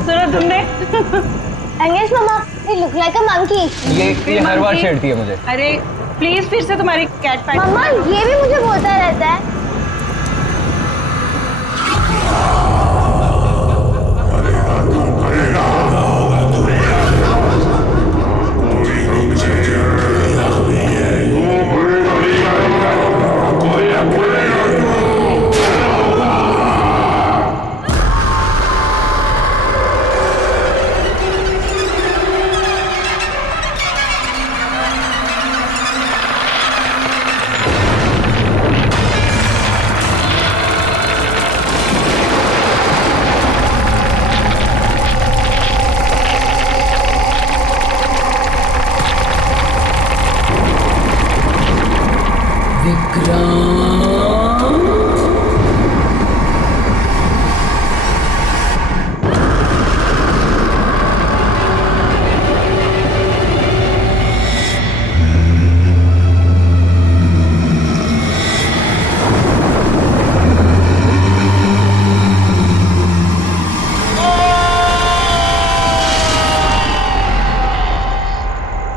सुना तुमने? अंगेज मामा, ये लुक लाइक अ मंकी। ये हर बार छेड़ती है मुझे। अरे प्लीज फिर से तुम्हारी कैट पैंट। मम्मा ये भी मुझे बोलता रहता है।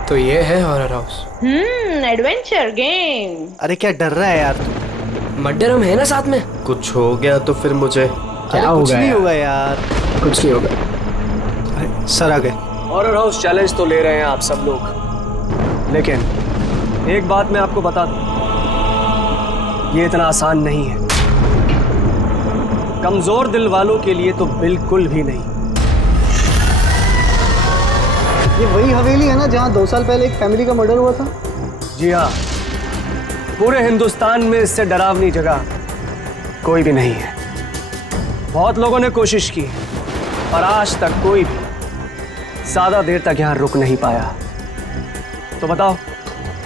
तो ये है हॉरर हाउस। Adventure game. अरे क्या डर रहा है यार तू? मर्डर हम है ना साथ में। कुछ हो गया तो फिर मुझे क्या होगा? कुछ नहीं होगा यार, कुछ नहीं होगा। अरे सर आ गए। हॉरर हाउस चैलेंज तो ले रहे हैं आप सब लोग, लेकिन एक बात मैं आपको बता दूं, ये इतना आसान नहीं है। कमजोर दिल वालों के लिए तो बिल्कुल भी नहीं। ये वही हवेली है ना जहाँ 2 साल पहले एक फैमिली का मर्डर हुआ था? जी हाँ, पूरे हिंदुस्तान में इससे डरावनी जगह कोई भी नहीं है। बहुत लोगों ने कोशिश की और आज तक कोई भी ज्यादा देर तक यहाँ रुक नहीं पाया। तो बताओ,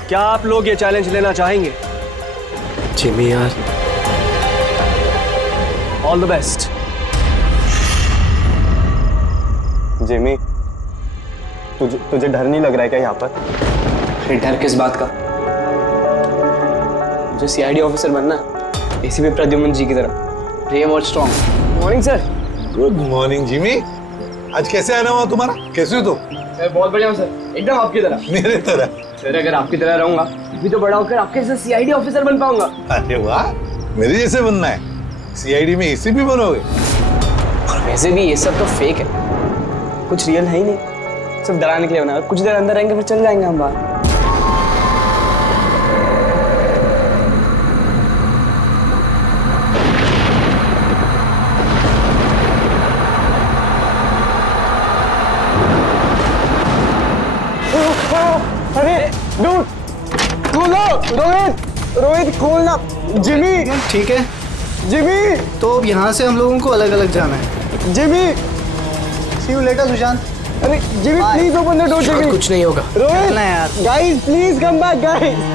क्या आप लोग ये चैलेंज लेना चाहेंगे? जिमी यार, ऑल द बेस्ट। जिमी, तुझे डर नहीं लग रहा है क्या यहाँ पर? अरे डर किस बात का? मुझे सीआईडी ऑफिसर बनना, एसीपी प्रद्युम्न जी की तरह, ब्रेव और strong. Morning sir. Good morning Jimmy. आज कैसे आना हुआ तुम्हारा? कैसे हो तुम? सर बहुत बढ़िया हूँ सर, एकदम आपकी तरह। मेरे तरह? सर अगर आपकी तरह रहूंगा भी तो बड़ा होकर आपके जैसे सीआईडी ऑफिसर बन पाऊंगा। अरे वाह, मेरे जैसे बनना है? सीआईडी में एसीपी बनोगे? और वैसे भी ये सब तो फेक है, कुछ रियल है ही नहीं, सिर्फ डराने के लिए बना। कुछ देर अंदर रहेंगे फिर चल जाएंगे हम बाहर। अरे डूड, खोलो। रोहित खोलना। जिमी। ठीक है जिमी। तो अब यहाँ से हम लोगों को अलग अलग जाना है। Jimmy. See you later Sushant. अरे Jimmy please open the door. Jimmy कुछ नहीं होगा। रोहित चलना है यार। Guys please come back guys.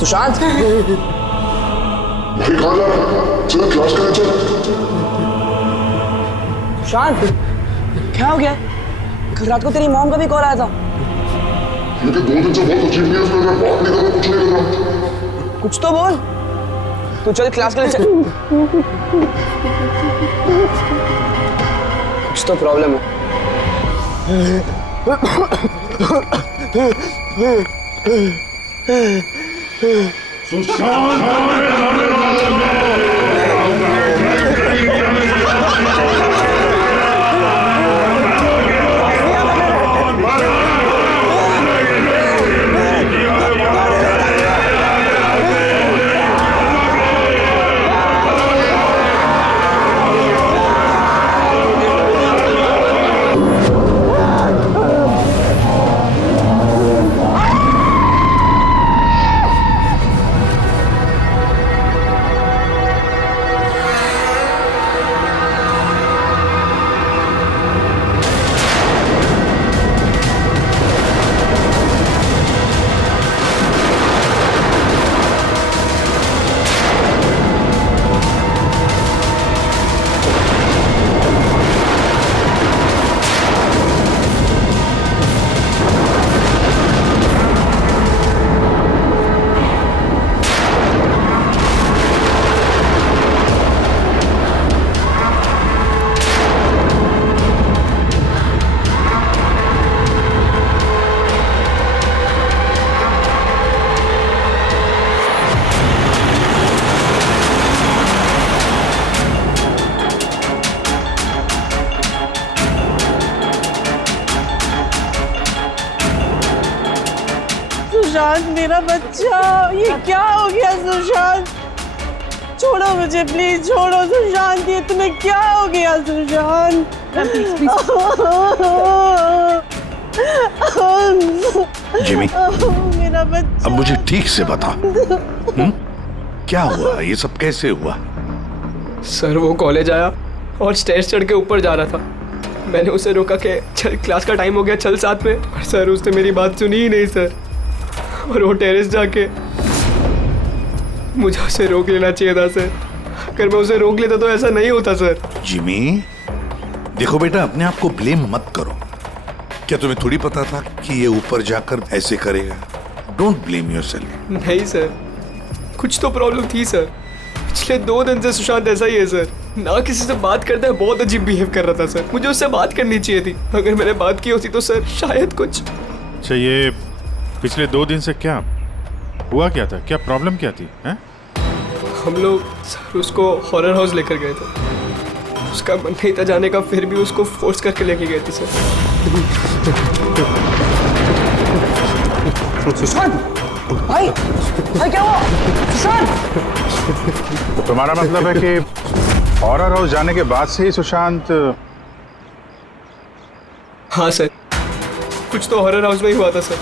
Sushant नहीं कहा जा रहा, चल क्लास करें चल। सुशांत क्या हो गया? कल रात को तेरी मॉम का भी कॉल आया था। लेकिन 2 दिन से बहुत अजीब न्यूज़ लग रहा है, बात नहीं कर रहा, कुछ नहीं कर रहा। कुछ तो बोल। तू चल क्लास के लिए चल। कुछ तो प्रॉब्लम है। सुशांत मेरा बच्चा, ये क्या हो गया सुशांत? छोड़ो मुझे प्लीज, छोड़ो सुशांत, ये तुम्हें क्या हो गया सुशांत? जिमी, मेरा बच्चा, अब मुझे ठीक से बता, क्या हुआ? ये सब कैसे हुआ? सर वो कॉलेज आया और स्टेज चढ़ के ऊपर जा रहा था। मैंने उसे रोका कि चल क्लास का टाइम हो गया, चल साथ में। पर सर उसने मेरी बात सुनी ही नहीं सर। और वो टेरेस जाके मुझे उसे रोक लेना चाहिए था सर। अगर मैं उसे रोक लेता तो ऐसा नहीं होता सर। जिमी, देखो बेटा, अपने आप को ब्लेम मत करो। क्या तुम्हें थोड़ी पता था कि ये ऊपर जाकर ऐसे करेगा? Don't blame yourself. नहीं सर, कुछ तो प्रॉब्लम थी सर। पिछले 2 दिन से सुशांत ऐसा ही है सर। ना किसी से बात करता है, बहुत अजीब बिहेव कर रहा था सर। मुझे उससे बात करनी चाहिए थी। अगर मैंने बात की होती तो सर शायद कुछ। अच्छा, ये पिछले 2 दिन से क्या हुआ? क्या था? क्या प्रॉब्लम क्या थी? हैं? हम लोग सर उसको हॉरर हाउस लेकर गए थे। उसका मन नहीं था जाने का, फिर भी उसको फोर्स करके लेके गए थे सर। सुशांत भाई, भाई क्या हुआ? सुशांत! तो तुम्हारा मतलब है कि हॉरर हाउस जाने के बाद से ही सुशांत? हाँ सर, कुछ तो हॉरर हाउस में ही हुआ था सर।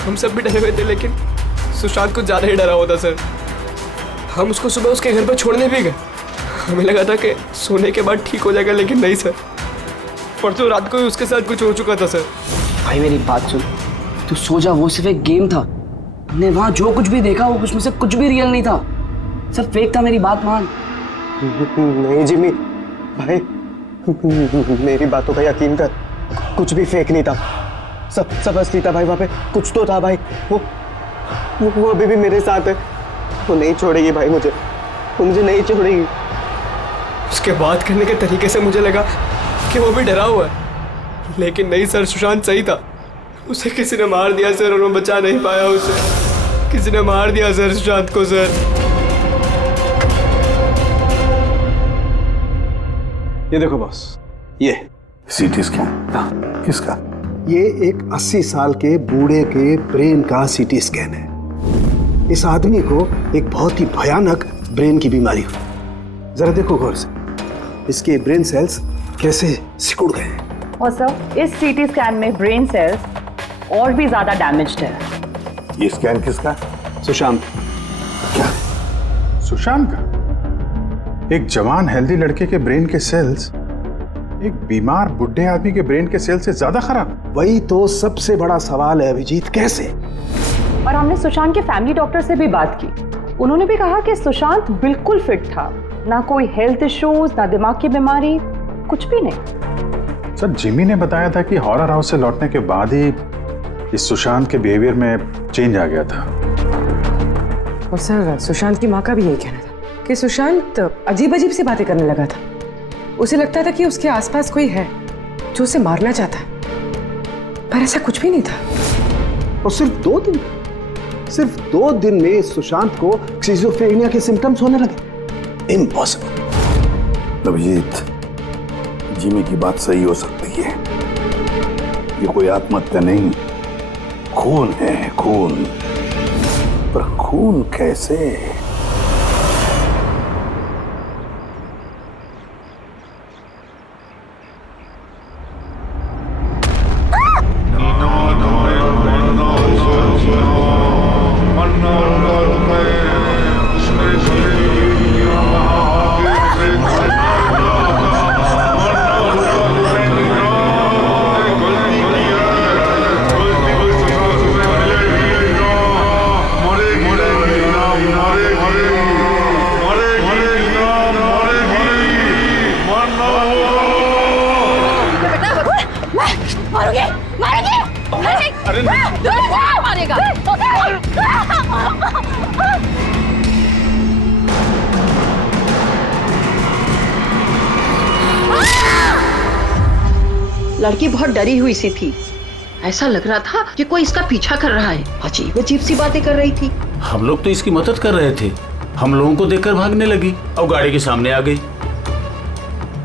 हम सब भी डरे हुए थे, लेकिन सुशांत कुछ ज़्यादा ही डरा हुआ था सर। हम उसको सुबह उसके घर पर छोड़ने भी गए। हमें लगा था कि सोने के बाद ठीक हो जाएगा, लेकिन नहीं सर। परसों रात को ही उसके साथ कुछ हो चुका था सर। भाई मेरी बात सुन, तू सो जा। वो सिर्फ एक गेम था। हमने वहाँ जो कुछ भी देखा वो उसमें से कुछ भी रियल नहीं था, सब फेक था। मेरी बात मान। नहीं जिमी भाई, मेरी बातों का यकीन कर। कुछ भी फेक नहीं था, सब असली था भाई। वहाँ पे कुछ तो था भाई। वो अभी भी मेरे साथ है। वो नहीं छोड़ेगी भाई मुझे, वो मुझे नहीं छोड़ेगी। उसके बात करने के तरीके से मुझे लगा कि वो भी डरा हुआ है, लेकिन नहीं सर, सुशांत सही था। उसे किसी ने मार दिया सर, और मैं बचा नहीं पाया उसे। किसी ने मार दिया सर सुशांत को सर। ये देखो बॉस, ये सीटी स्कैन किसका? ये एक 80 साल के बूढ़े के ब्रेन का सीटी स्कैन है। इस आदमी को एक बहुत ही भयानक ब्रेन की बीमारी हुई। जरा देखो गौर से, इसके ब्रेन सेल्स कैसे सिकुड़ गए हैं। और सर इस सीटी स्कैन में ब्रेन सेल्स और भी ज्यादा डैमेज्ड है। ये स्कैन किसका? सुशांत। क्या? सुशांत का? एक जवान हेल्दी लड़के के ब्रेन के सेल्स एक बीमार बुढ़े आदमी के ब्रेन के सेल से ज्यादा खराब? वही तो सबसे बड़ा सवाल है अभिजीत, कैसे? और हमने सुशांत के फैमिली डॉक्टर से भी बात की। उन्होंने भी कहा कि सुशांत बिल्कुल फिट था, ना कोई हेल्थ इश्यूज, ना दिमाग की बीमारी, कुछ भी नहीं। सर, जिमी ने बताया था कि हॉरर हाउस से लौटने के बाद ही इस सुशांत के बिहेवियर में चेंज आ गया था। और सर, सुशांत की माँ का भी यही कहना था कि सुशांत अजीब अजीब सी बातें करने लगा था। उसे लगता था कि उसके आसपास कोई है जो उसे मारना चाहता है, पर ऐसा कुछ भी नहीं था। और सिर्फ 2 दिन में सुशांत को स्किज़ोफ्रेनिया के सिम्टम्स होने लगे। इम्पॉसिबल। अभिजीत, जिमी की बात सही हो सकती है। ये कोई आत्महत्या नहीं, खून है, खून। पर खून कैसे? लड़की बहुत डरी हुई सी थी। ऐसा लग रहा था कि कोई इसका पीछा कर रहा है। अजीब अजीब सी बातें कर रही थी। हम लोग तो इसकी मदद कर रहे थे। हम लोगों को देखकर भागने लगी और गाड़ी के सामने आ गई।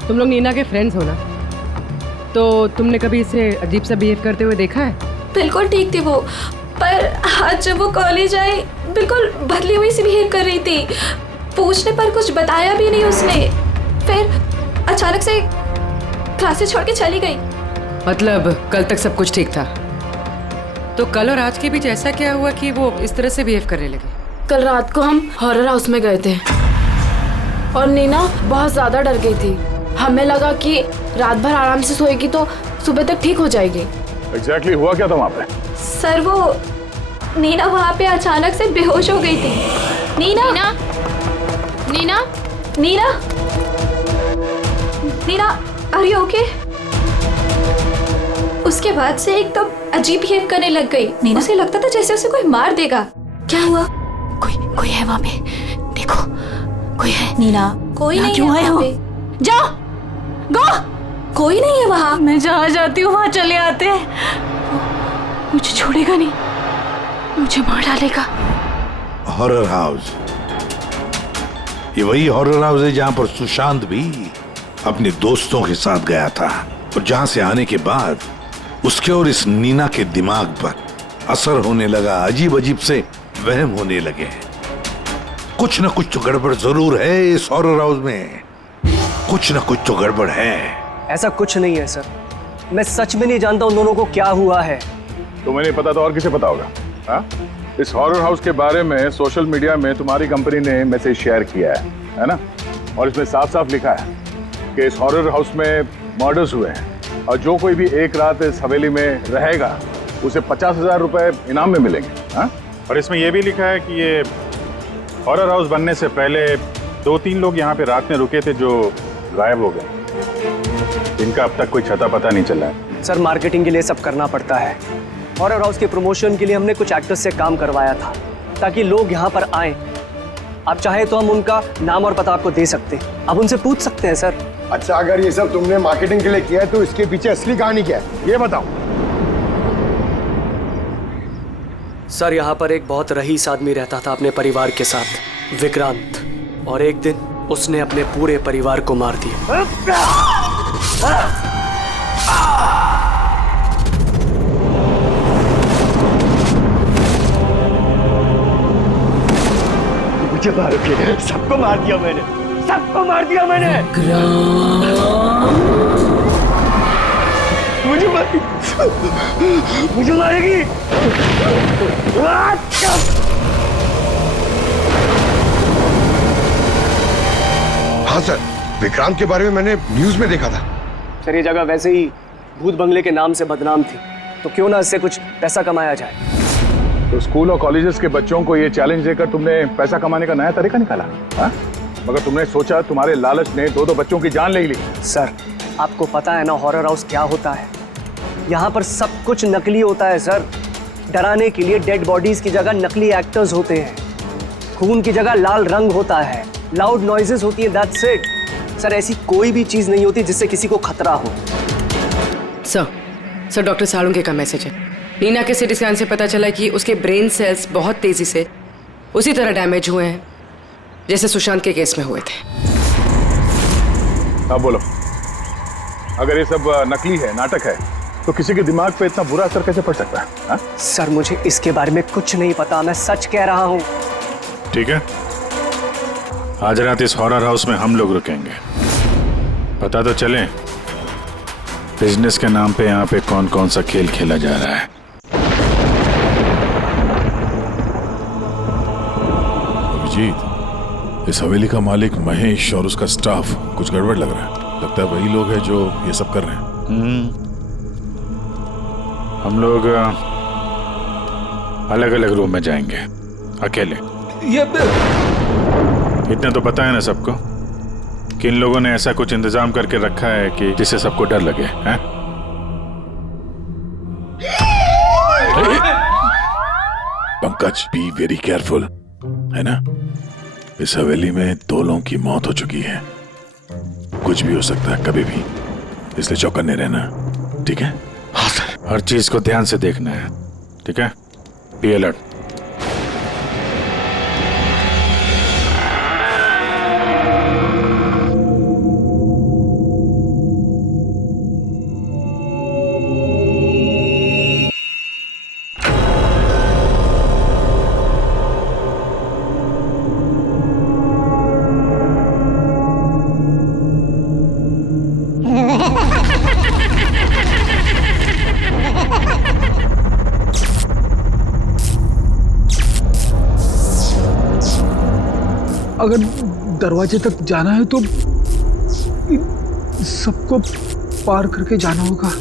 तुम लोग नीना के फ्रेंड्स हो ना, तो तुमने कभी इसे अजीब सा बिहेव करते हुए देखा है? बिल्कुल ठीक थी वो, पर आज जब वो कॉलेज आई बिल्कुल बदली हुई सी बिहेव कर रही थी। पूछने पर कुछ बताया भी नहीं उसने। फिर अचानक से क्लासेस छोड़ के चली गई। मतलब कल तक सब कुछ ठीक था, तो कल और आज के बीच ऐसा क्या हुआ कि वो इस तरह से बिहेव करने लगी? कल रात को हम हॉरर हाउस में गए थे और नीना बहुत ज्यादा डर गई थी। हमें लगा कि रात भर आराम से सोएगी तो सुबह तक ठीक हो जाएगी। एग्जैक्टली हुआ क्या था वहाँ पे? सर, वो नीना वहाँ पे अचानक से बेहोश हो गई थी। Neena Neena Neena Neena Neena, are you okay? उसके बाद से एकदम अजीब बिहेव करने लग गई। उसे लगता था जैसे उसे कोई मार देगा। क्या हुआ? कोई है वहाँ पे, देखो कोई है। नीना, कोई नहीं क्यों है वहाँ पे? जाओ, गो, कोई नहीं है वहाँ। मैं जहाँ जाती हूँ वहाँ चले आते हैं। मुझे छोड़ेगा नहीं, मुझे मार डालेगा। हॉरर हाउस, ये वही हॉरर हाउस है जहां पर सुशांत भी अपने दोस्तों के साथ गया था और जहां से आने के बाद उसके और इस नीना के दिमाग पर असर होने लगा। अजीब अजीब से वहम होने लगे। कुछ न कुछ तो गड़बड़ जरूर है इस हॉरर हाउस में, कुछ न कुछ तो गड़बड़ है। ऐसा कुछ नहीं है सर, मैं सच में नहीं जानता उन दोनों को क्या हुआ है। तुम्हें नहीं पता तो और किसे पता होगा? हाँ, इस हॉरर हाउस के बारे में सोशल मीडिया में तुम्हारी कंपनी ने मैसेज शेयर किया है ना? और इसमें साफ साफ लिखा है कि इस हॉरर हाउस में मर्डर्स हुए हैं और जो कोई भी एक रात इस हवेली में रहेगा उसे 50,000 रुपए इनाम में मिलेंगे। हाँ? और इसमें यह भी लिखा है कि ये हॉरर हाउस बनने से पहले 2-3 लोग यहाँ पे रात में रुके थे जो गायब हो गए। इनका अब तक कोई छता पता नहीं चला है। सर, मार्केटिंग के लिए सब करना पड़ता है। हॉरर हाउस के प्रमोशन के लिए हमने कुछ एक्टर्स से काम करवाया था ताकि लोग यहाँ पर आएं। आप चाहे तो हम उनका नाम और पता आपको दे सकते हैं, आप उनसे पूछ सकते हैं सर। अच्छा, अगर ये सब तुमने मार्केटिंग के लिए किया है तो इसके पीछे असली कहानी क्या है, ये बताओ। सर, यहाँ पर एक बहुत रईस आदमी रहता था अपने परिवार के साथ, विक्रांत, और एक दिन उसने अपने पूरे परिवार को मार दिया। मुझे मारोगे? सबको मार दिया मैंने, सबको मार दिया मैंने। मुझे मारेगी। हाँ सर, विक्रांत के बारे में मैंने न्यूज में देखा था। सर, ये जगह वैसे ही भूत बंगले के नाम से बदनाम थी, तो क्यों ना इससे कुछ पैसा कमाया जाए। तो स्कूल और कॉलेजेस के बच्चों को ये चैलेंज देकर तुमने पैसा कमाने का नया तरीका निकाला, हाँ? मगर तुमने सोचा तुम्हारे लालच ने 2-2 बच्चों की जान ले ली। सर, आपको पता है ना हॉरर हाउस क्या होता है? यहाँ पर सब कुछ नकली होता है सर। डराने के लिए डेड बॉडीज की जगह नकली एक्टर्स होते हैं, खून की जगह लाल रंग होता है, लाउड नॉइजेस होती है, दैट्स इट। सर, ऐसी कोई भी चीज नहीं होती जिससे किसी को खतरा हो। सर डॉक्टर साळुंके का मैसेज है। नीना के सीटी स्कैन से पता चला कि उसके ब्रेन सेल्स बहुत तेजी से उसी तरह डैमेज हुए हैं जैसे सुशांत के केस में हुए थे। अब बोलो, अगर ये सब नकली है, नाटक है, तो किसी के दिमाग पे इतना बुरा असर कैसे पड़ सकता है, हा? सर, मुझे इसके बारे में कुछ नहीं पता, मैं सच कह रहा हूँ। ठीक है, आज रात इस हॉरर हाउस में हम लोग रुकेंगे। पता तो चले बिजनेस के नाम पे यहाँ पे कौन कौन सा खेल खेला जा रहा है। अभिजीत, इस हवेली का मालिक महेश और उसका स्टाफ कुछ गड़बड़ लग रहा है। लगता है वही लोग हैं जो ये सब कर रहे हैं। हम लोग अलग अलग रूम में जाएंगे, अकेले। इतना तो पता है ना सबको कि इन लोगों ने ऐसा कुछ इंतजाम करके रखा है कि जिससे सबको डर लगे, हैं? पंकज, बी वेरी केयरफुल, है ना? इस हवेली में 2 लोगों की मौत हो चुकी है, कुछ भी हो सकता है कभी भी, इसलिए चौकन्ने रहना, ठीक है? हाँ सर। हर चीज को ध्यान से देखना है, ठीक है? Be alert. अगर दरवाजे तक जाना है तो सबको पार करके जाना होगा।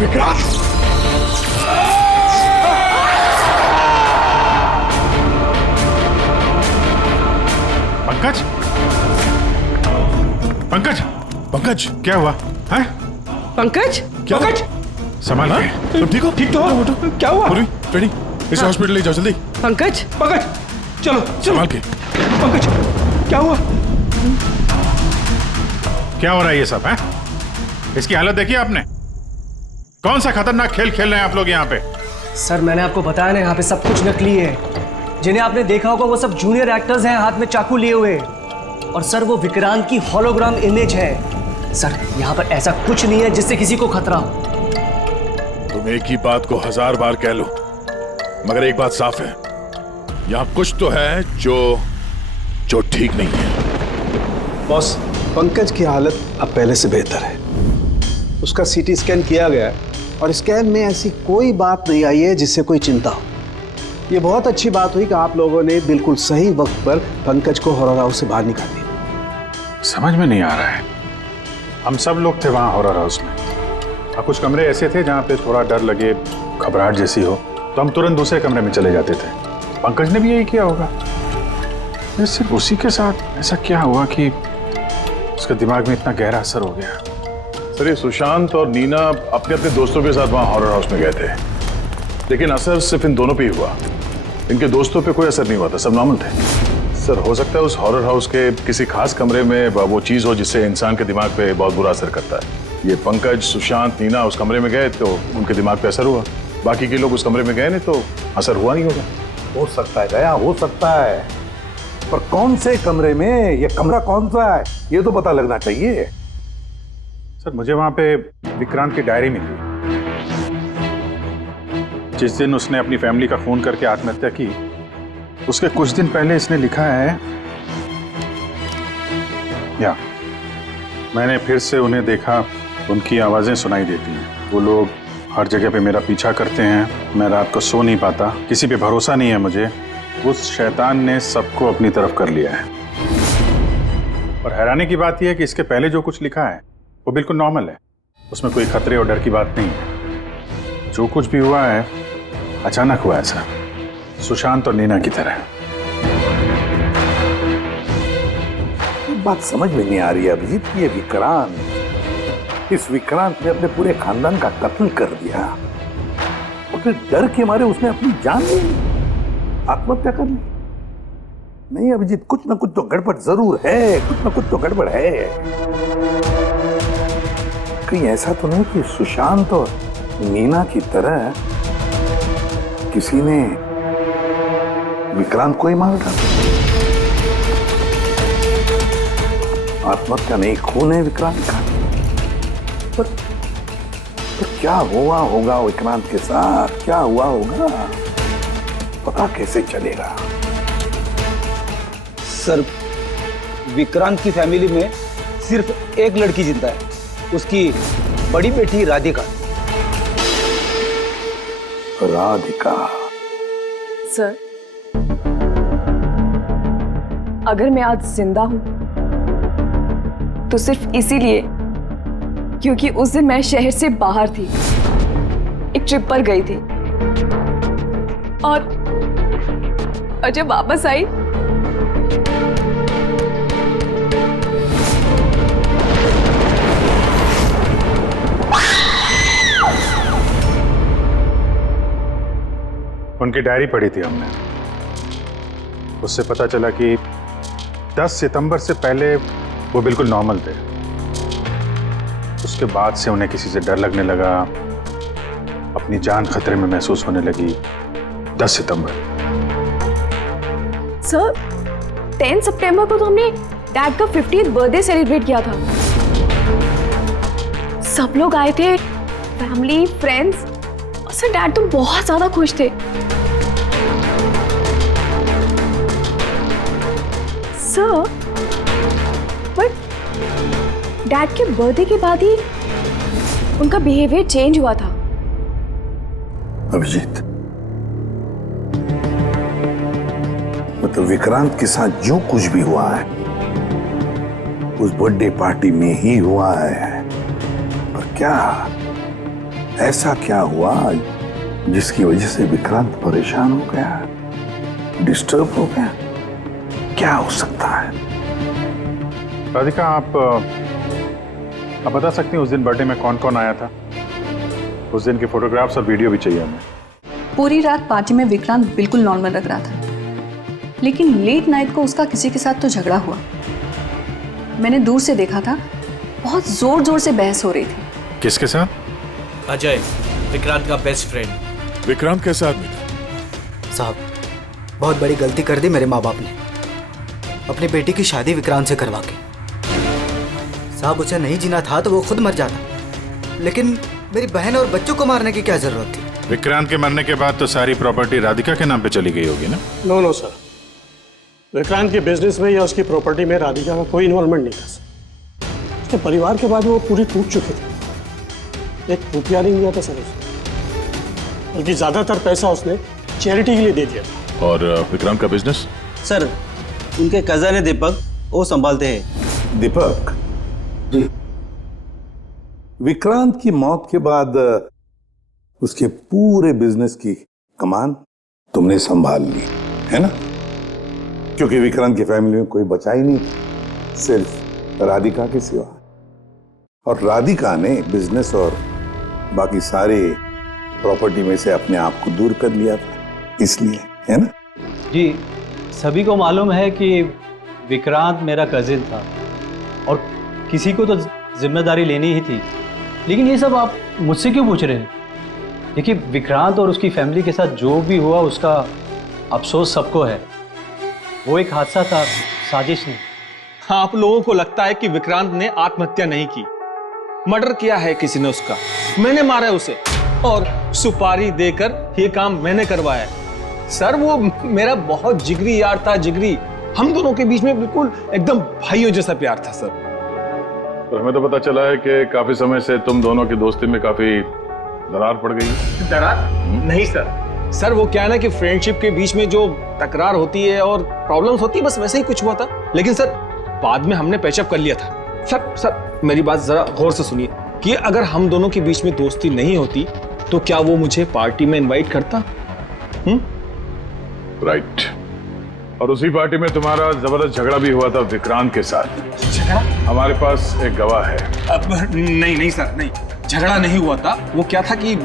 विक्रांत पंकज पंकज पंकज क्या हुआ है? पंकज क्या पंकज संभाल के तुम ठीक हो? ठीक तो हो? क्या हुआ? रेडी इसे हॉस्पिटल ले जाओ जल्दी। पंकज पंकज चलो संभाल के। पंकज क्या हुआ? क्या हो रहा है ये सब है? इसकी हालत देखी आपने? कौन सा खतरनाक खेल खेल रहे हैं आप लोग यहाँ पे? सर मैंने आपको बताया ना, यहाँ पे सब कुछ नकली है। जिन्हें आपने देखा होगा वो सब जूनियर एक्टर्स हैं, हाथ में चाकू लिए हुए। और सर वो विक्रांत की होलोग्राम इमेज है। सर यहाँ पर ऐसा कुछ नहीं है जिससे किसी को खतरा हो। तुम एक ही बात को 1000 बार कह लो, मगर एक बात साफ है, यहाँ कुछ तो है जो ठीक नहीं है। बॉस, पंकज की हालत अब पहले से बेहतर है। उसका सीटी स्कैन किया गया है और स्कैन में ऐसी कोई बात नहीं आई है जिससे कोई चिंता हो। ये बहुत अच्छी बात हुई कि आप लोगों ने बिल्कुल सही वक्त पर पंकज को हॉरर हाउस से बाहर निकाल दिया। समझ में नहीं आ रहा है, हम सब लोग थे वहाँ हॉरर हाउस में, और कुछ कमरे ऐसे थे जहाँ पे थोड़ा डर लगे, घबराहट जैसी हो तो हम तुरंत दूसरे कमरे में चले जाते थे। पंकज ने भी यही किया होगा। सिर्फ उसी के साथ ऐसा क्या हुआ कि उसके दिमाग में इतना गहरा असर हो गया? सर ये सुशांत और नीना अपने अपने दोस्तों के साथ वहाँ हॉरर हाउस में गए थे, लेकिन असर सिर्फ इन दोनों पे ही हुआ। इनके दोस्तों पे कोई असर नहीं हुआ था, सब नॉर्मल थे। सर हो सकता है उस हॉरर हाउस के किसी खास कमरे में वो चीज हो जिससे इंसान के दिमाग पे बहुत बुरा असर करता है। ये पंकज, सुशांत, नीना उस कमरे में गए तो उनके दिमाग पे असर हुआ, बाकी के लोग उस कमरे में गए नहीं तो असर हुआ नहीं होगा। हो सकता है दया, हो सकता है, पर कौन से कमरे में, ये कमरा कौन सा है ये तो पता लगना चाहिए। सर मुझे वहां पे विक्रांत की डायरी मिली। जिस दिन उसने अपनी फैमिली का खून करके आत्महत्या की, उसके कुछ दिन पहले इसने लिखा है, या मैंने फिर से उन्हें देखा, उनकी आवाजें सुनाई देती हैं। वो लोग हर जगह पे मेरा पीछा करते हैं, मैं रात को सो नहीं पाता, किसी पे भरोसा नहीं है मुझे। उस शैतान ने सबको अपनी तरफ कर लिया है। और हैरानी की बात यह है कि इसके पहले जो कुछ लिखा है वो बिल्कुल नॉर्मल है, उसमें कोई खतरे और डर की बात नहीं है। जो कुछ भी हुआ है अचानक हुआ है सर, सुशांत और नीना की तरह। बात समझ में नहीं आ रही है अभिजीत, ये विक्रांत, इस विक्रांत ने अपने पूरे खानदान का कत्ल कर दिया और फिर डर के मारे उसने अपनी जान ली, आत्महत्या कर ली। नहीं अभिजीत, कुछ ना कुछ तो गड़बड़ जरूर है, कुछ ना कुछ तो गड़बड़ है। कहीं ऐसा तो नहीं कि सुशांत और नीना की तरह किसी ने विक्रांत को ही मार डाला? आत्महत्या नहीं, खून है विक्रांत का। पर क्या हुआ होगा विक्रांत के साथ, क्या हुआ होगा, पता कैसे चलेगा? सर विक्रांत की फैमिली में सिर्फ एक लड़की जिंदा है, उसकी बड़ी बेटी राधिका। राधिका? सर अगर मैं आज जिंदा हूं तो सिर्फ इसीलिए क्योंकि उस दिन मैं शहर से बाहर थी, एक ट्रिप पर गई थी, और जब वापस आई उनकी डायरी पढ़ी थी हमने, उससे पता चला कि 10 सितंबर से पहले वो बिल्कुल नॉर्मल थे। उसके बाद से उन्हें किसी से डर लगने लगा, अपनी जान खतरे में महसूस होने लगी। 10 सितंबर। सर 10 सितंबर को तो हमने डैड का 50th बर्थडे सेलिब्रेट किया था। सब लोग आए थे, फैमिली, फ्रेंड्स, और सर डैड तो बहुत ज्यादा खुश थे। सर बट डैड के बर्थडे के बाद ही उनका बिहेवियर चेंज हुआ था। अभिजीत, मैं मतलब विक्रांत के साथ जो कुछ भी हुआ है उस बर्थडे पार्टी में ही हुआ है। पर क्या ऐसा क्या हुआ जिसकी वजह से विक्रांत परेशान हो गया, डिस्टर्ब हो गया? क्या हो सकता है? राधिका, आप बता सकती हैं उस दिन बर्थडे में कौन कौन आया था? उस दिन के फोटोग्राफ्स और वीडियो भी चाहिए हमें। पूरी रात पार्टी में विक्रांत बिल्कुल नॉर्मल लग रहा था, लेकिन लेट नाइट को उसका किसी के साथ तो झगड़ा हुआ। मैंने दूर से देखा था, बहुत जोर जोर से बहस हो रही थी। किसके साथ? अजय, विक्रांत का बेस्ट फ्रेंड। विक्रांत कैसा आदमी था? साहब, बहुत बड़ी गलती कर दी मेरे माँ बाप ने, अपनी बेटी की शादी विक्रांत से करवा के। साहब, उसे नहीं जीना था तो वो खुद मर जाता, लेकिन मेरी बहन और बच्चों को मारने की क्या जरूरत थी? विक्रांत के मरने के बाद तो सारी प्रॉपर्टी राधिका के नाम पे चली गई होगी ना? नो सर, विक्रांत के बिजनेस में या उसकी प्रॉपर्टी में राधिका का कोई इन्वॉल्वमेंट नहीं था सर। उसके परिवार के बाद वो पूरी टूट चुकी थी। एक रुपया नहीं दिया था सर उसने, बल्कि ज्यादातर पैसा उसने चैरिटी के लिए दे दिया था। और विक्रांत का बिजनेस? सर, उनके कजन है दीपक, वो संभालते हैं। दीपक जी, विक्रांत की मौत के बाद उसके पूरे बिजनेस की कमान तुमने संभाल ली है ना? क्योंकि विक्रांत की फैमिली में कोई बचा ही नहीं, सिर्फ राधिका के सिवा। और राधिका ने बिजनेस और बाकी सारे प्रॉपर्टी में से अपने आप को दूर कर लिया था, इसलिए, है ना? जी, सभी को मालूम है कि विक्रांत मेरा कजिन था और किसी को तो जिम्मेदारी लेनी ही थी, लेकिन ये सब आप मुझसे क्यों पूछ रहे हैं? देखिए, विक्रांत और उसकी फैमिली के साथ जो भी हुआ उसका अफसोस सबको है। वो एक हादसा था, साजिश नहीं। आप लोगों को लगता है कि विक्रांत ने आत्महत्या नहीं की, मर्डर किया है किसी ने उसका। मैंने मारा है उसे और सुपारी देकर ये काम मैंने करवाया है। सर, वो मेरा बहुत जिगरी यार था, जिगरी। हम दोनों के बीच में बिल्कुल एकदम भाइयों जैसा प्यार था सर। और हमें तो पता चला है कि काफी समय से तुम दोनों की दोस्ती में काफी दरार पड़ गई है। दरार? नहीं सर, वो क्या है ना कि फ्रेंडशिप के बीच में जो तकरार होती है और प्रॉब्लम्स होती है, बस वैसे ही कुछ हुआ था। लेकिन सर, बाद में हमने पैचअप कर लिया था। सर मेरी बात जरा गौर से सुनिए कि अगर हम दोनों के बीच में दोस्ती नहीं होती तो क्या वो मुझे पार्टी में इनवाइट करता? राइट। और उसी पार्टी में तुम्हारा जबरदस्त झगड़ा भी हुआ था विक्रांत के साथ। झगड़ा? हमारे पास एक गवाह है। अब नहीं सर, नहीं, झगड़ा नहीं हुआ था। वो क्या था कि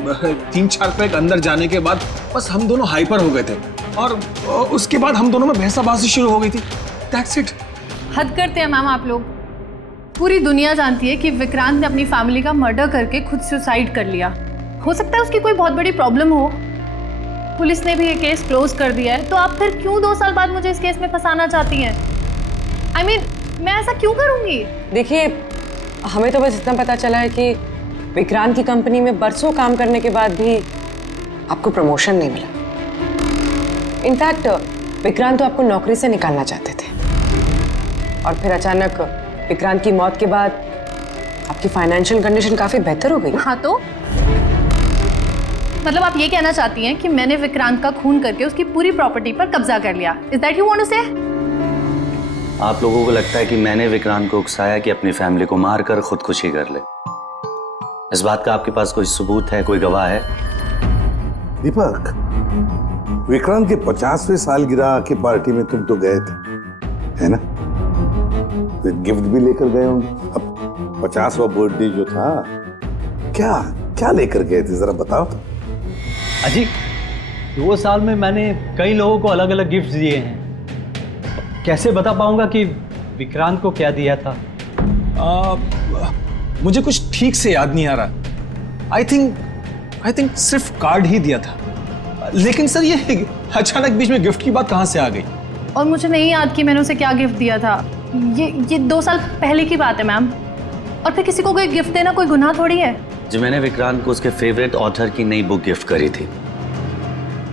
3-4 पैक अंदर जाने के बाद बस हम दोनों हाइपर हो गए थे और उसके बाद हम दोनों में बहसाबाजी शुरू हो गई थी। That's it. हद करते हैं मैम आप लोग। पूरी दुनिया जानती है कि विक्रांत ने अपनी फैमिली का मर्डर करके खुद सुसाइड कर लिया। हो सकता है उसकी कोई बहुत बड़ी प्रॉब्लम हो, पुलिस ने भी ये केस क्लोज कर दिया है, तो आप फिर क्यों 2 साल बाद मुझे इस केस में फंसाना चाहती हैं? I mean, मैं ऐसा क्यों करूंगी? देखिए, हमें तो बस इतना पता चला है कि विक्रांत की कंपनी में बरसों काम करने के बाद भी आपको प्रमोशन नहीं मिला। इनफैक्ट विक्रांत तो आपको नौकरी से निकालना चाहते थे, और फिर अचानक विक्रांत की मौत के बाद आपकी फाइनेंशियल कंडीशन काफी बेहतर हो गई। हाँ, तो मतलब आप ये कहना चाहती हैं कि मैंने विक्रांत का खून करके उसकी पूरी प्रॉपर्टी पर कब्जा कर लिया? Is that you want to say? आप लोगों को लगता है कि मैंने विक्रांत को उकसाया कि अपनी फैमिली को मारकर खुदकुशी कर ले? इस बात का आपके पास कोई सबूत है, कोई गवाह है? दीपक, विक्रांत के 50वें सालगिरह की पार्टी में तुम तो गए थे, है ना? तो गिफ्ट भी लेकर गए होंगे। अब 50वां बर्थडे जो था, क्या लेकर गए थे, जरा बताओ तो। अजी, 2 साल में मैंने कई लोगों को अलग अलग गिफ्ट दिए हैं। कैसे बता पाऊंगा कि विक्रांत को क्या दिया था? मुझे कुछ ठीक से याद नहीं आ रहा। आई थिंक सिर्फ कार्ड ही दिया था। लेकिन सर, ये अचानक बीच में गिफ्ट की बात कहाँ से आ गई? और मुझे नहीं याद कि मैंने उसे क्या गिफ्ट दिया था। ये 2 साल पहले की बात है मैम। और फिर किसी को कोई गिफ्ट देना कोई गुनाह थोड़ी है। जी, मैंने विक्रांत को उसके फेवरेट ऑथर की नई बुक गिफ्ट करी थी,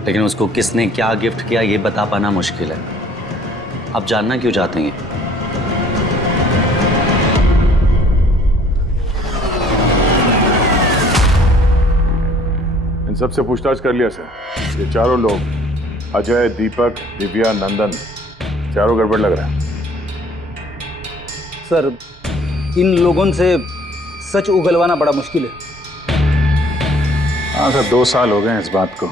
लेकिन उसको किसने क्या गिफ्ट किया ये बता पाना मुश्किल है। आप जानना क्यों चाहते हैं? इन सबसे पूछताछ कर लिया सर। ये चारों लोग, अजय, दीपक, दिव्या, नंदन, चारों गड़बड़ लग रहा है। सर, इन लोगों से सच उगलवाना बड़ा मुश्किल है। हाँ सर, 2 साल हो गए हैं इस बात को।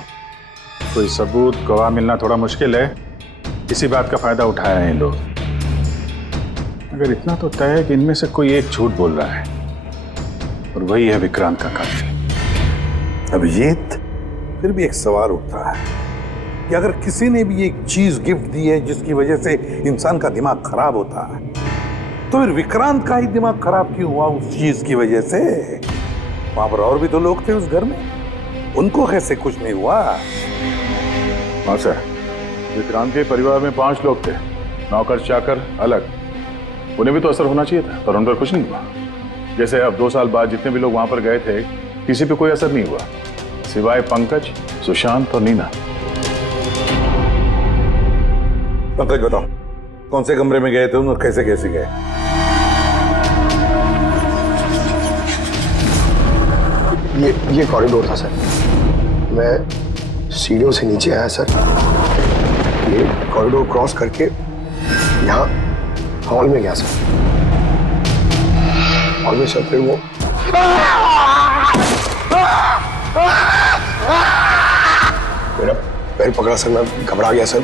कोई सबूत गवाह मिलना थोड़ा मुश्किल है। इसी बात का फायदा उठाया है इन लोग। अगर इतना तो तय है कि इनमें से कोई एक झूठ बोल रहा है और वही है विक्रांत का कातिल। अभिजीत, फिर भी एक सवाल उठता है कि अगर किसी ने भी एक चीज गिफ्ट दी है जिसकी वजह से इंसान का दिमाग खराब होता है, तो फिर विक्रांत का ही दिमाग खराब क्यों हुआ उस चीज की वजह से? वहां पर और भी तो लोग थे उस घर में, उनको कैसे कुछ नहीं हुआ? हाँ सर, विक्रांत के परिवार में 5 लोग थे, नौकर चाकर अलग। उन्हें भी तो असर होना चाहिए था, पर उन पर कुछ नहीं हुआ। जैसे अब 2 साल बाद जितने भी लोग वहां पर गए थे, किसी पे कोई असर नहीं हुआ, सिवाय पंकज, सुशांत और नीना। पंकज, बताओ कौन से कमरे में गए थे और कैसे कैसे गए? ये कॉरिडोर था सर। मैं सीढ़ियों से नीचे आया सर, ये कॉरिडोर क्रॉस करके यहाँ हॉल में गया सर। हॉल में सर फिर वो मेरा पैर पकड़ा सर, मैं घबरा गया सर।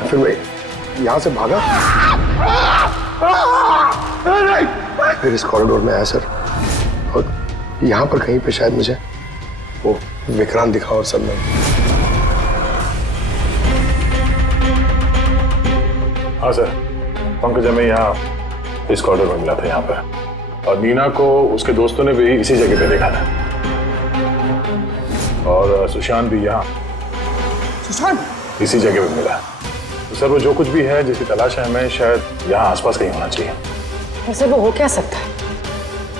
फिर मैं यहाँ से भागा, फिर इस कॉरिडोर में आया सर, और यहाँ पर कहीं पे शायद मुझे वो विक्रांत दिखा और सब में। हाँ सर, पंकज हमें यहाँ इस कॉरिडोर में मिला था यहाँ पर, और नीना को उसके दोस्तों ने भी इसी जगह पे देखा था, और सुशांत भी यहाँ इसी जगह पे मिला। तो सर वो जो कुछ भी है जिसकी तलाश है हमें, शायद यहाँ आसपास कहीं होना चाहिए। वैसे वो हो क्या सकता है?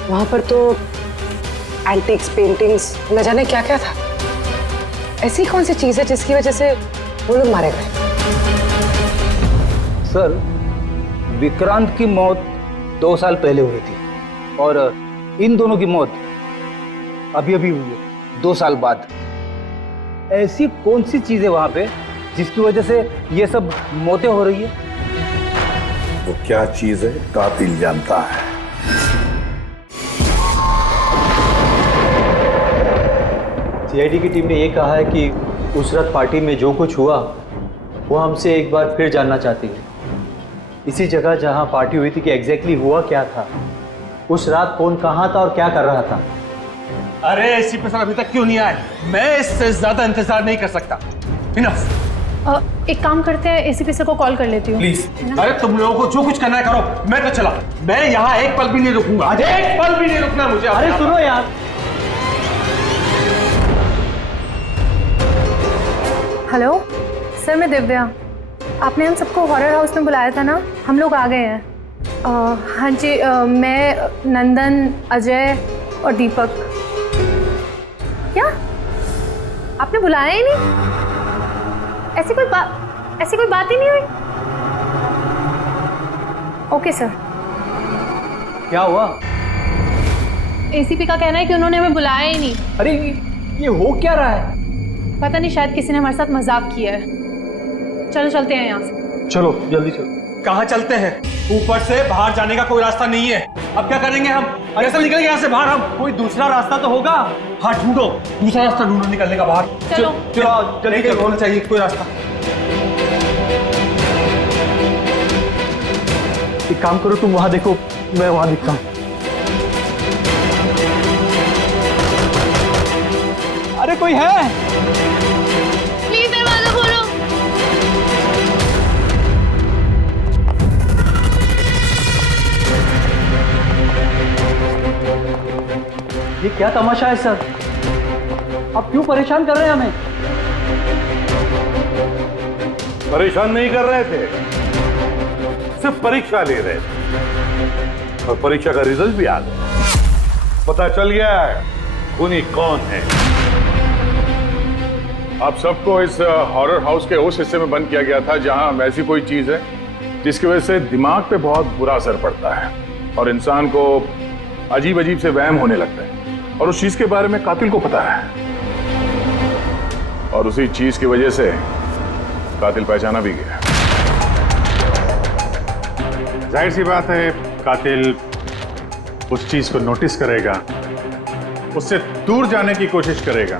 वहां पर तो एंटीक्स, पेंटिंग्स, न जाने क्या क्या था। ऐसी कौन सी चीज है जिसकी वजह से वो लोग मारे गए? सर, विक्रांत की मौत 2 साल पहले हुई थी और इन दोनों की मौत अभी अभी हुई है 2 साल बाद। ऐसी कौन सी चीज है वहां पे जिसकी वजह से ये सब मौतें हो रही है? वो क्या चीज है कातिल जानता है। सीआईडी की टीम ने ये कहा है कि उस रात पार्टी में जो कुछ हुआ वो हमसे एक बार फिर जानना चाहती है। इसी जगह जहां पार्टी हुई थी कि एग्जैक्टली हुआ क्या था, उस रात कौन कहां था और क्या कर रहा था। अरे एसीपी सर अभी तक क्यों नहीं आए? मैं इससे ज्यादा इंतजार नहीं कर सकता। इनफ। एक काम करते हैं, एसीपी सर को कॉल कर लेती हूँ। प्लीज। अरे तुम लोगों को जो कुछ करना है करो, मैं तो चला। मैं यहाँ एक पल भी नहीं रुकूंगा। एक पल भी नहीं रुकना मुझे। अरे सुनो यार। हेलो सर, मैं दिव्या। आपने हम सबको हॉरर हाउस में बुलाया था ना, हम लोग आ गए हैं। हाँ जी, मैं, नंदन, अजय और दीपक। क्या आपने बुलाया ही नहीं? ऐसी कोई बात ही नहीं हुई? Okay sir. क्या हुआ? एसीपी का कहना है कि उन्होंने हमें बुलाया ही नहीं। अरे ये हो क्या रहा है? पता नहीं, शायद किसी ने हमारे साथ मजाक किया है। चलो चलते हैं यहाँ से। चलो जल्दी चलो। कहाँ चलते हैं? ऊपर से बाहर जाने का कोई रास्ता नहीं है। अब क्या करेंगे हम? कैसे निकलेंगे यहाँ से बाहर? हम कोई दूसरा रास्ता तो होगा। हाँ ढूंढो, दूसरा रास्ता ढूंढो निकलने का बाहर। चलो जल्दी होना चाहिए कोई रास्ता। एक काम करो, तुम वहां देखो, मैं वहां दिखता हूँ। अरे कोई है? प्लीज दरवाजा खोलो। ये क्या तमाशा है सर? आप क्यों परेशान कर रहे हैं हमें? परेशान नहीं कर रहे थे, सिर्फ परीक्षा ले रहे थे, और परीक्षा का रिजल्ट भी आ गया। पता चल गया है खूनी कौन है। आप सबको इस हॉरर हाउस के उस हिस्से में बंद किया गया था जहां ऐसी कोई चीज है जिसकी वजह से दिमाग पे बहुत बुरा असर पड़ता है और इंसान को अजीब अजीब से वहम होने लगता है, और उस चीज के बारे में कातिल को पता है, और उसी चीज की वजह से कातिल पहचाना भी गया। जाहिर सी बात है कातिल उस चीज को नोटिस करेगा, उससे दूर जाने की कोशिश करेगा,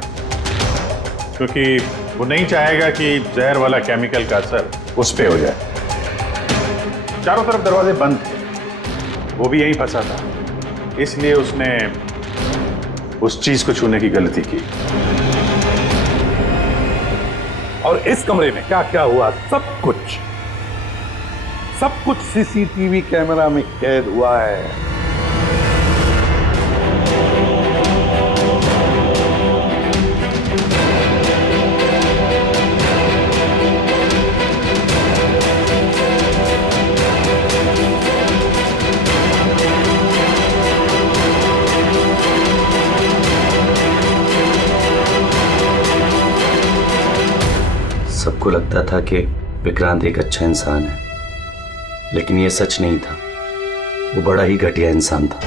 क्योंकि वो नहीं चाहेगा कि जहर वाला केमिकल का असर उस पे हो जाए। चारों तरफ दरवाजे बंद थे, वो भी यहीं फंसा था, इसलिए उसने उस चीज को छूने की गलती की। और इस कमरे में क्या क्या हुआ सब कुछ सीसीटीवी कैमरा में कैद हुआ है। सबको लगता था कि विक्रांत एक अच्छा इंसान है, लेकिन ये सच नहीं था। वो बड़ा ही घटिया इंसान था।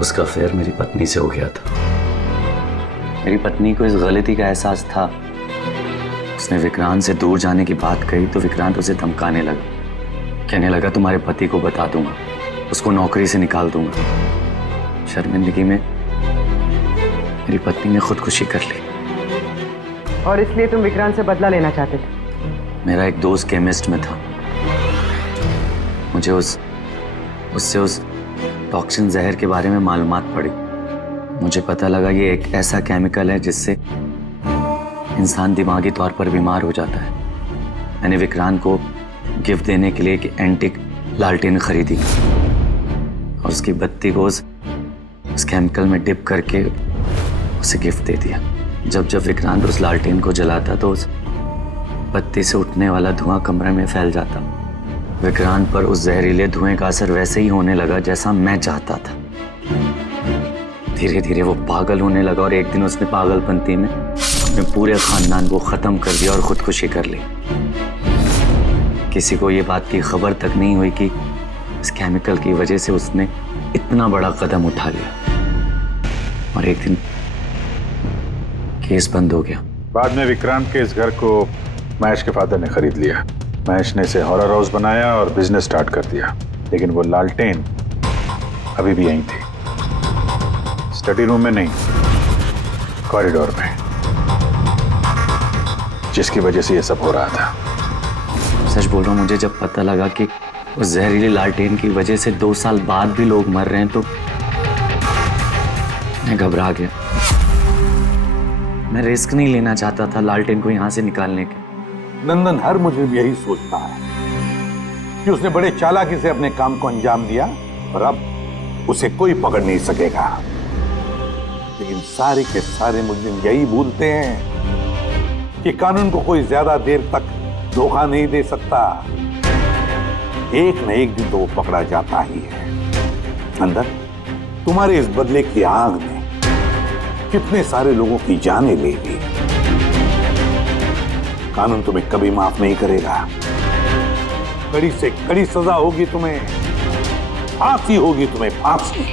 उसका अफेयर मेरी पत्नी से हो गया था। मेरी पत्नी को इस गलती का एहसास था। उसने विक्रांत से दूर जाने की बात कही तो विक्रांत उसे धमकाने लगा, कहने लगा तुम्हारे पति को बता दूंगा, उसको नौकरी से निकाल दूंगा। शर्मिंदगी में मेरी पत्नी ने खुदकुशी कर ली। और इसलिए तुम विक्रांत से बदला लेना चाहते थे? मेरा एक दोस्त केमिस्ट में था। मुझे उससे उस टॉक्सिन जहर के बारे में मालूमात पड़ी। मुझे पता लगा ये एक ऐसा केमिकल है जिससे इंसान दिमागी तौर पर बीमार हो जाता है। मैंने विक्रांत को गिफ्ट देने के लिए एक एंटीक लालटेन खरीदी और उसकी बत्ती को उस केमिकल में डिप करके उसे गिफ्ट दे दिया। जब विक्रांत उस लालटेन को जलाता तो उस बत्ती से उठने वाला धुआं कमरे में फैल जाता। विक्रांत पर उस जहरीले धुएं का असर वैसे ही होने लगा जैसा मैं चाहता था। धीरे धीरे वो पागल होने लगा और एक दिन उसने पागलपंती में अपने पूरे खानदान को खत्म कर दिया और खुदकुशी कर ली। किसी को ये बात की खबर तक नहीं हुई कि इस केमिकल की वजह से उसने इतना बड़ा कदम उठा लिया। और एक दिन केस बंद हो गया। बाद में विक्रांत के इस घर को महेश के फादर ने खरीद लिया। महेश ने इसे हॉरर हाउस बनाया और बिजनेस स्टार्ट कर दिया। लेकिन वो लालटेन अभी भी यहीं थी, स्टडी रूम में नहीं, कॉरिडोर में, जिसकी वजह से ये सब हो रहा था। सच बोल रहा हूँ, मुझे जब पता लगा कि उस जहरीली लालटेन की वजह से 2 साल बाद भी लोग मर रहे हैं तो मैं घबरा गया। मैं रिस्क नहीं लेना चाहता था लालटेन को यहाँ से निकालने के। नंदन, हर मुजरिम यही सोचता है कि उसने बड़े चालाकी से अपने काम को अंजाम दिया और अब उसे कोई पकड़ नहीं सकेगा। लेकिन सारे के सारे मुजरिम यही भूलते हैं कि कानून को कोई ज्यादा देर तक धोखा नहीं दे सकता। एक न एक दिन तो वो पकड़ा जाता ही है। नंदन, तुम्हारे इस बदले की आग ने कितने सारे लोगों की जानें ले ली। कानून तुम्हें कभी माफ नहीं करेगा। कड़ी से कड़ी सजा होगी तुम्हें, फांसी होगी तुम्हें, फांसी।